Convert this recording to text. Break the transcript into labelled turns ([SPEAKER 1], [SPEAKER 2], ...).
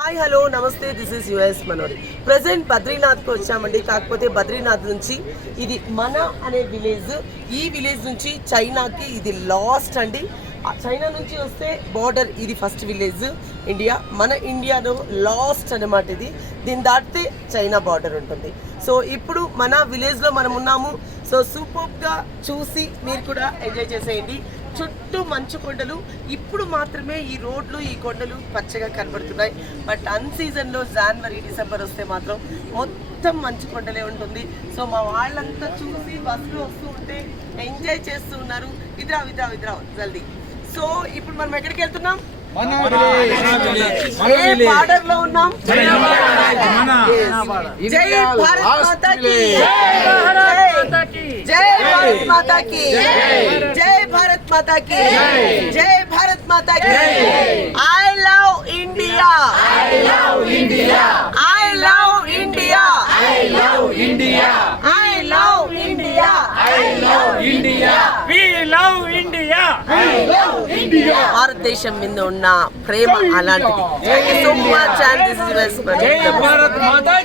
[SPEAKER 1] Hi hello నమస్తే this is US మనోడి present బద్రీనాథ్కి వచ్చామండి. కాకపోతే బద్రీనాథ్ నుంచి ఇది మన అనే విలేజ్. ఈ విలేజ్ నుంచి చైనాకి ఇది లాస్ట్ అండి. చైనా నుంచి వస్తే బార్డర్ ఇది ఫస్ట్ విలేజ్. ఇండియా మన ఇండియాలో లాస్ట్ అన్నమాట ఇది. దీన్ని దాటితే చైనా బార్డర్ ఉంటుంది. సో ఇప్పుడు మన విలేజ్లో మనం ఉన్నాము. సో సూపర్గా చూసి మీరు కూడా ఎంజాయ్ చేసేయండి. చుట్టూ మంచు కొండలు. ఇప్పుడు మాత్రమే ఈ రోడ్లు ఈ కొండలు పచ్చగా కనబడుతున్నాయి. బట్ అన్ సీజన్లో జనవరి డిసెంబర్ వస్తే మాత్రం మొత్తం మంచు కొండలే ఉంటుంది. సో మా వాళ్ళంతా చూసి బస్సులో వస్తూ ఉంటే ఎంజాయ్ చేస్తూ ఉన్నారు. ఇద్రా విద్రా విద్రా జల్దీ. సో ఇప్పుడు మనం ఎక్కడికి వెళ్తున్నాం? ఏ బార్డర్లో ఉన్నాం. జై భారత్ మాతా కి. జై భారత్ మాతా కి జై. భారత్ మాతా కి జై. భారత్ మాతా కి I love India I love India I love India I love India I love India I love India
[SPEAKER 2] We love India.
[SPEAKER 1] భారతదేశం మీద ఉన్న ప్రేమ అలాంటిది. So much and this is
[SPEAKER 2] Jai Bharat Mata